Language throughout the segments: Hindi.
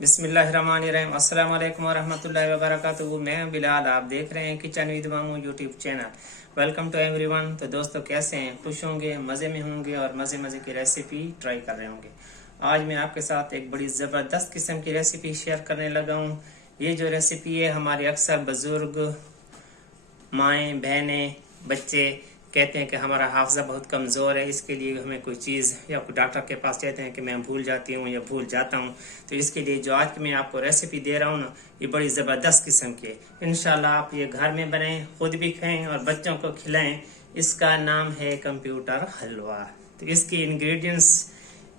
बिस्मिल्लाहिर्रहमानिर्रहीम। अस्सलाम वालेकुम वरहमतुल्लाहि वबरकातुहू। मैं बिलाल, आप देख रहे हैं kitchen with Mamu YouTube channel. Welcome to everyone. तो दोस्तों, कैसे हैं? खुश होंगे, मज़े में होंगे और मज़े मज़े की रेसिपी ट्राई कर रहे होंगे। आज मैं आपके साथ एक बड़ी ज़बरदस्त किस्म की रेसिपी शेयर करने लगा हूँ। ये जो रेसिपी है, हमारे अक्सर बुज़ुर्ग, माएँ, बहनें, बच्चे कहते हैं कि हमारा हाफजा बहुत कमज़ोर है, इसके लिए हमें कोई चीज़ या कोई डॉक्टर के पास कहते हैं कि मैं भूल जाती हूँ या भूल जाता हूँ। तो इसके लिए जो आज मैं आपको रेसिपी दे रहा हूँ ना, ये बड़ी ज़बरदस्त किस्म की है। इंशाल्लाह आप ये घर में बनाएं, खुद भी खाएं और बच्चों को खिलाएं। इसका नाम है कंप्यूटर हलवा। तो इसकी इंग्रेडिएंट्स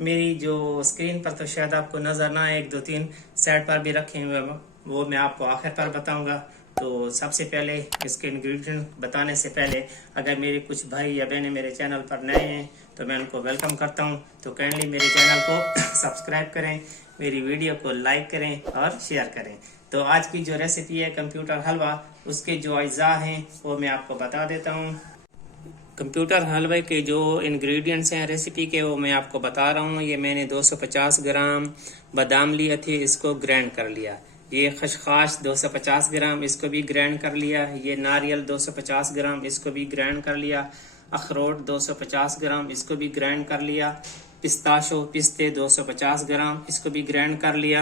मेरी जो स्क्रीन पर तो शायद आपको नज़र ना आए, 1-2-3 साइड पर भी रखे हुए, वो मैं आपको आखिर पर बताऊंगा। तो सबसे पहले इसके इंग्रेडिएंट बताने से पहले, अगर मेरे कुछ भाई या बहनें मेरे चैनल पर नए हैं तो मैं उनको वेलकम करता हूं। तो काइंडली मेरे चैनल को सब्सक्राइब करें, मेरी वीडियो को लाइक करें और शेयर करें। तो आज की जो रेसिपी है कंप्यूटर हलवा, उसके जो अज्जा हैं वो मैं आपको बता देता हूँ। कंप्यूटर हलवे के जो इंग्रेडिएंट्स हैं रेसिपी के, वो मैं आपको बता रहा हूँ। ये मैंने 250 ग्राम बादाम लिए थे, इसको ग्राइंड कर लिया। ये खशखाश 250 ग्राम, इसको भी ग्राइंड कर लिया। ये नारियल 250 ग्राम, इसको भी ग्राइंड कर लिया। अखरोट 250 ग्राम, इसको भी ग्राइंड कर लिया। पिस्ते 250 ग्राम, इसको भी ग्राइंड कर लिया।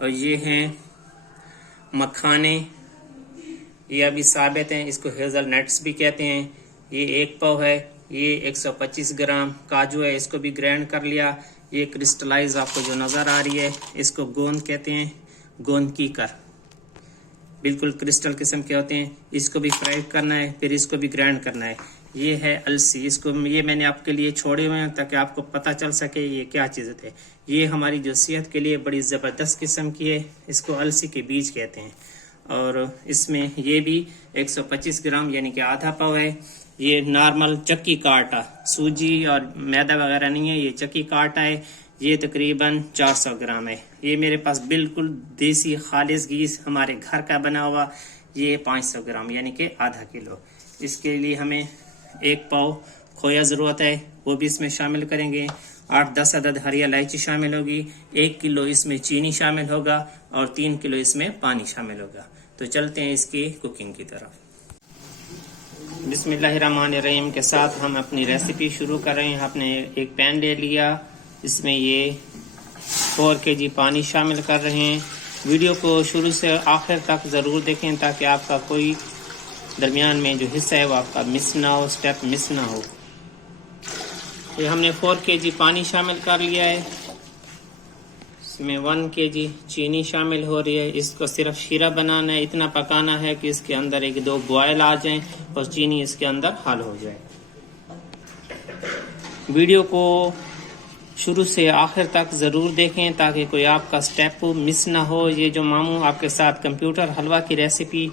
और ये हैं मखाने, ये अभी साबित हैं, इसको हेजल नट्स भी कहते हैं। ये 1 पाव है। ये 125 ग्राम काजू है, इसको भी ग्राइंड कर लिया। ये क्रिस्टलाइज आपको जो नज़र आ रही है, इसको गोंद कहते हैं, गोंद की कर, बिल्कुल क्रिस्टल किस्म के होते हैं। इसको भी फ्राई करना है, फिर इसको भी ग्राइंड करना है। ये है अलसी, इसको ये मैंने आपके लिए छोड़े हुए हैं ताकि आपको पता चल सके ये क्या चीज़ थे। ये हमारी जो सेहत के लिए बड़ी ज़बरदस्त किस्म की है, इसको अलसी के बीज कहते हैं। और इसमें ये भी 125 ग्राम यानी कि आधा पाव है। ये नॉर्मल चक्की का आटा, सूजी और मैदा वगैरह नहीं है, ये चक्की का आटा है। ये तकरीबन 400 ग्राम है। ये मेरे पास बिल्कुल देसी खालिस घी हमारे घर का बना हुआ, ये 500 ग्राम यानी कि आधा किलो। इसके लिए हमें 1 पाव खोया ज़रूरत है, वो भी इसमें शामिल करेंगे। 8-10 अदद हरी इलायची शामिल होगी। 1 किलो इसमें चीनी शामिल होगा और 3 किलो इसमें पानी शामिल होगा। तो चलते हैं इसकी कुकिंग की तरफ। बिस्मिल्लाहिर्रहमानिर्रहीम के साथ हम अपनी रेसिपी शुरू कर रहे हैं। आपने एक पैन ले लिया, इसमें ये 4 kg पानी शामिल कर रहे हैं। वीडियो को शुरू से आखिर तक ज़रूर देखें ताकि आपका कोई दरमियान में जो हिस्सा है वो आपका मिस ना हो, स्टेप मिस ना हो। ये हमने 4 kg पानी शामिल कर लिया है। इसमें 1 kg चीनी शामिल हो रही है। इसको सिर्फ शीरा बनाना है, इतना पकाना है कि इसके अंदर 1-2 बॉयल आ जाएं और चीनी इसके अंदर हल हो जाए। वीडियो को शुरू से आखिर तक ज़रूर देखें ताकि कोई आपका स्टेप मिस ना हो। ये जो मामू आपके साथ कंप्यूटर हलवा की रेसिपी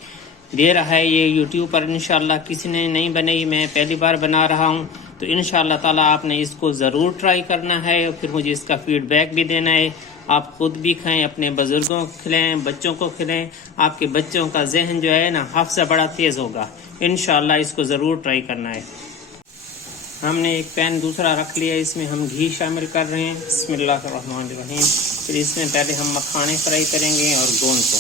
दे रहा है, ये यूट्यूब पर इंशाल्लाह किसी ने नहीं बनाई, मैं पहली बार बना रहा हूँ। तो इंशाल्लाह ताला आपने इसको ज़रूर ट्राई करना है और फिर मुझे इसका फीडबैक भी देना है। आप खुद भी खाएं, अपने बुजुर्गों को खिलाएं, बच्चों को खिलाएं। आपके बच्चों का जहन जो है ना, हाफज़ा बड़ा तेज़ होगा। इंशाल्लाह इसको ज़रूर ट्राई करना है। हमने एक पैन दूसरा रख लिया, इसमें हम घी शामिल कर रहे हैं। बिस्मिल्लाहिर्रहमानिर्रहीम। फिर इसमें पहले हम मखाने फ्राई करेंगे और गोंद को।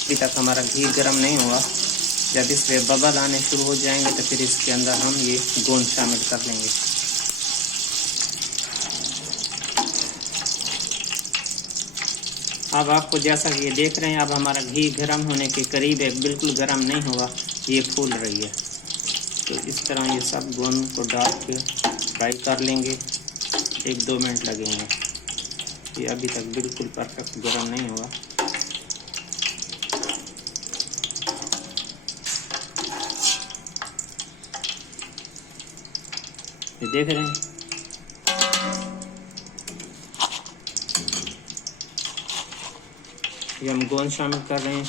अभी तक हमारा घी गर्म नहीं हुआ। जब इसमें बबल आने शुरू हो जाएंगे तो फिर इसके अंदर हम ये गोंद शामिल कर लेंगे। अब आपको जैसा कि ये देख रहे हैं, अब हमारा घी गर्म होने के करीब है, बिल्कुल गर्म नहीं हुआ, ये फूल रही है। तो इस तरह ये सब गोंद को डाल के फ्राई कर लेंगे। 1-2 मिनट लगेंगे। ये अभी तक बिल्कुल परफेक्ट गर्म नहीं हुआ। ये देख रहे हैं, ये हम गोंद शामिल कर रहे हैं।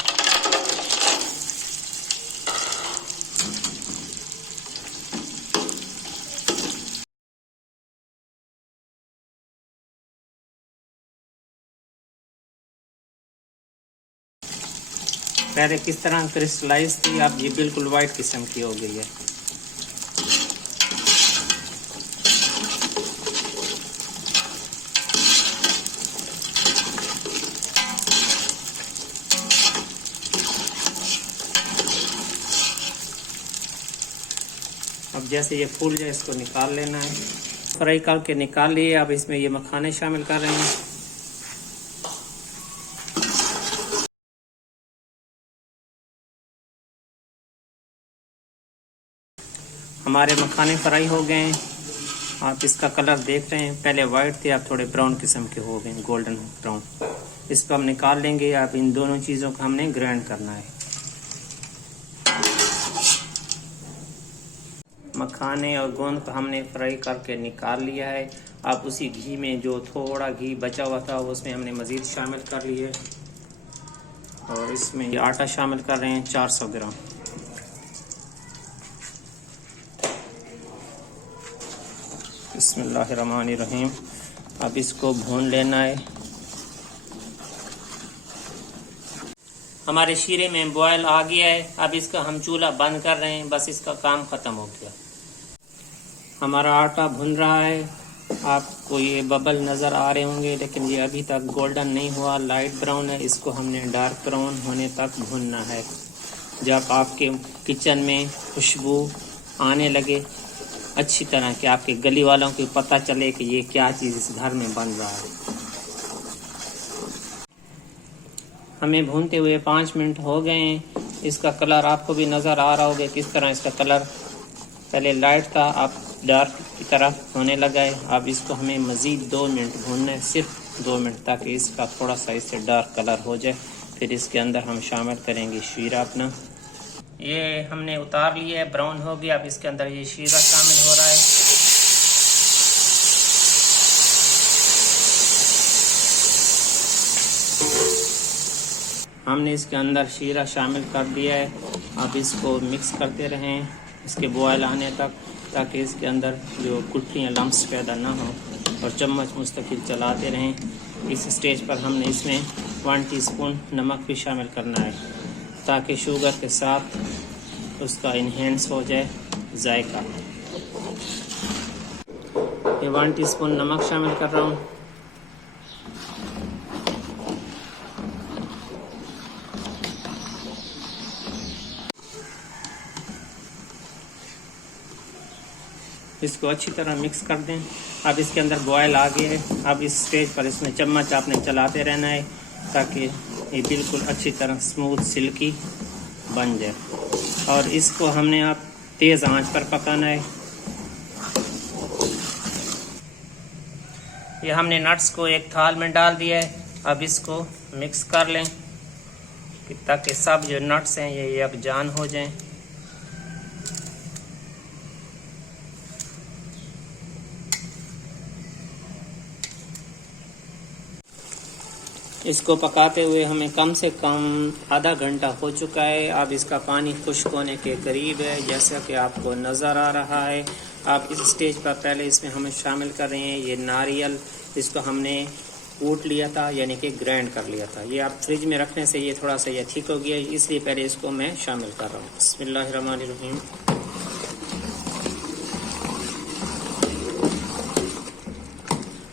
पहले किस तरह क्रिस्टलाइज थी, अब ये बिल्कुल वाइट किस्म की हो गई है। अब जैसे ये फूल जाए इसको निकाल लेना है। फ्राई करके निकाल लिए। अब इसमें ये मखाने शामिल कर रहे हैं। हमारे मखाने फ्राई हो गए हैं। आप इसका कलर देख रहे हैं, पहले वाइट थे, अब थोड़े ब्राउन किस्म के हो गए, गोल्डन ब्राउन। इसको हम निकाल लेंगे। अब इन दोनों चीज़ों को हमने ग्राइंड करना है। मखाने और गोंद को हमने फ्राई करके निकाल लिया है। अब उसी घी में जो थोड़ा घी बचा हुआ था उसमें हमने मज़ीद शामिल कर लिए और इसमें ये आटा शामिल कर रहे हैं 400 ग्राम। बिस्मिल्लाहिर्रहमानिर्रहीम। अब इसको भून लेना है। हमारे शीरे में बॉयल आ गया है। अब इसका हम चूल्हा बंद कर रहे हैं, बस इसका काम ख़त्म हो गया। हमारा आटा भुन रहा है। आपको ये बबल नज़र आ रहे होंगे, लेकिन ये अभी तक गोल्डन नहीं हुआ, लाइट ब्राउन है। इसको हमने डार्क ब्राउन होने तक भूनना है। जब आपके किचन में खुशबू आने लगे अच्छी तरह कि आपके गली वालों को पता चले कि ये क्या चीज़ इस घर में बन रहा है। हमें भूनते हुए 5 मिनट हो गए हैं। इसका कलर आपको भी नज़र आ रहा होगा किस तरह इसका कलर पहले लाइट था, अब डार्क की तरफ होने लगा है। अब इसको हमें मज़ीद 2 मिनट भूनना है, सिर्फ 2 मिनट, ताकि इसका थोड़ा सा इससे डार्क कलर हो जाए। फिर इसके अंदर हम शामिल करेंगे शीरा अपना। ये हमने उतार लिया है, ब्राउन हो गया। अब इसके अंदर ये शीरा शामिल हो रहा है। हमने इसके अंदर शीरा शामिल कर दिया है। अब इसको मिक्स करते रहें इसके बॉयल आने तक, ताकि इसके अंदर जो गुठलियाँ लम्स पैदा ना हो, और चम्मच मुस्तकिल चलाते रहें। इस स्टेज पर हमने इसमें 1 टीस्पून नमक भी शामिल करना है, ताकि शुगर के साथ उसका इन्हेंस हो जाए जायका। ये 1 टीस्पून नमक शामिल कर रहा हूँ। इसको अच्छी तरह मिक्स कर दें। अब इसके अंदर बॉयल आ गया है। अब इस स्टेज पर इसमें चम्मच आपने चलाते रहना है, ताकि ये बिल्कुल अच्छी तरह स्मूथ सिल्की बन जाए। और इसको हमने अब तेज़ आंच पर पकाना है। ये हमने नट्स को एक थाल में डाल दिया है। अब इसको मिक्स कर लें ताकि सब जो नट्स हैं ये अब जान हो जाएं। इसको पकाते हुए हमें कम से कम आधा घंटा हो चुका है। अब इसका पानी खुश्क होने के करीब है, जैसा कि आपको नज़र आ रहा है। आप इस स्टेज पर पहले इसमें हमें शामिल कर रहे हैं ये नारियल। इसको हमने कूट लिया था, यानी कि ग्राइंड कर लिया था। ये आप फ्रिज में रखने से ये थोड़ा सा ये ठीक हो गया, इसलिए पहले इसको मैं शामिल कर रहा हूँ। बिस्मिल्लाहिर्रहमानिर्रहीम।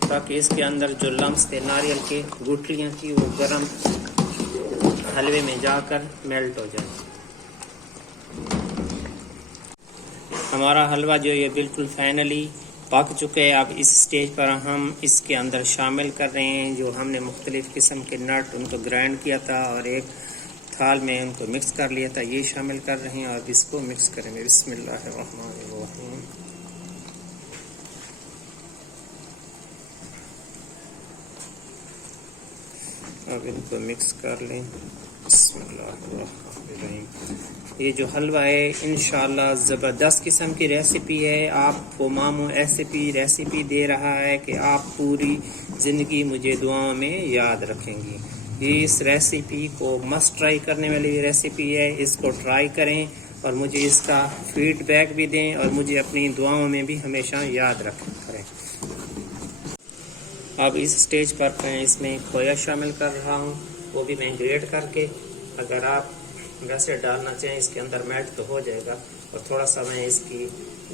ताकि इसके अंदर जो लम्स थे नारियल के गुठलियाँ थी वो गरम हलवे में जाकर मेल्ट हो जाए। हमारा हलवा जो ये बिल्कुल फाइनली पक चुके हैं। अब इस स्टेज पर हम इसके अंदर शामिल कर रहे हैं जो हमने मुख्तलिफ़ किस्म के नट उनको ग्राइंड किया था और एक थाल में उनको मिक्स कर लिया था, ये शामिल कर रहे हैं। और इसको मिक्स करेंगे। बिस्मिल्लाहिर्रहमानिर्रहीम। अब इनको मिक्स कर लें। बिस्मिल्लाहिर्रहमानिर्रहीम। ये जो हलवा है इंशाअल्लाह ज़बरदस्त किस्म की रेसिपी है। आपको मामू रेसिपी दे रहा है कि आप पूरी ज़िंदगी मुझे दुआओं में याद रखेंगी। ये इस रेसिपी को मस्ट ट्राई करने वाली रेसिपी है। इसको ट्राई करें और मुझे इसका फीडबैक भी दें और मुझे अपनी दुआओं में भी हमेशा याद रखें करें। अब इस स्टेज पर मैं इसमें खोया शामिल कर रहा हूँ, वो भी मैं ग्रेट करके। अगर आप वैसे डालना चाहिए, इसके अंदर मेल्ट तो हो जाएगा। और थोड़ा सा मैं इसकी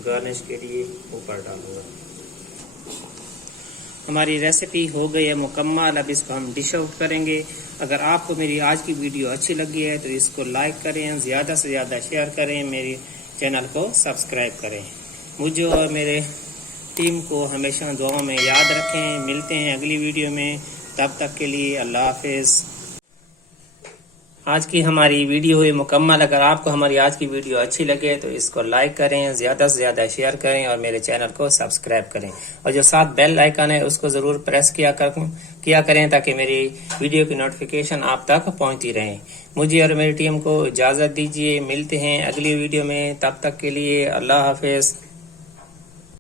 गार्निश के लिए ऊपर डालूंगा। हमारी रेसिपी हो गई है मुकम्मल। अब इसको हम डिश आउट करेंगे। अगर आपको मेरी आज की वीडियो अच्छी लगी है तो इसको लाइक करें, ज़्यादा से ज़्यादा शेयर करें, मेरे चैनल को सब्सक्राइब करें। मुझे और मेरे टीम को हमेशा दुआओं में याद रखें। मिलते हैं अगली वीडियो में, तब तक के लिए अल्लाह हाफिज़। आज की हमारी वीडियो हुई मुकम्मल। अगर आपको हमारी आज की वीडियो अच्छी लगे तो इसको लाइक करें, ज़्यादा से ज़्यादा शेयर करें और मेरे चैनल को सब्सक्राइब करें। और जो साथ बेल आइकन है उसको ज़रूर प्रेस किया करें ताकि मेरी वीडियो की नोटिफिकेशन आप तक पहुंचती रहे। मुझे और मेरी टीम को इजाज़त दीजिए। मिलते हैं अगली वीडियो में, तब तक के लिए अल्लाह हाफिज़।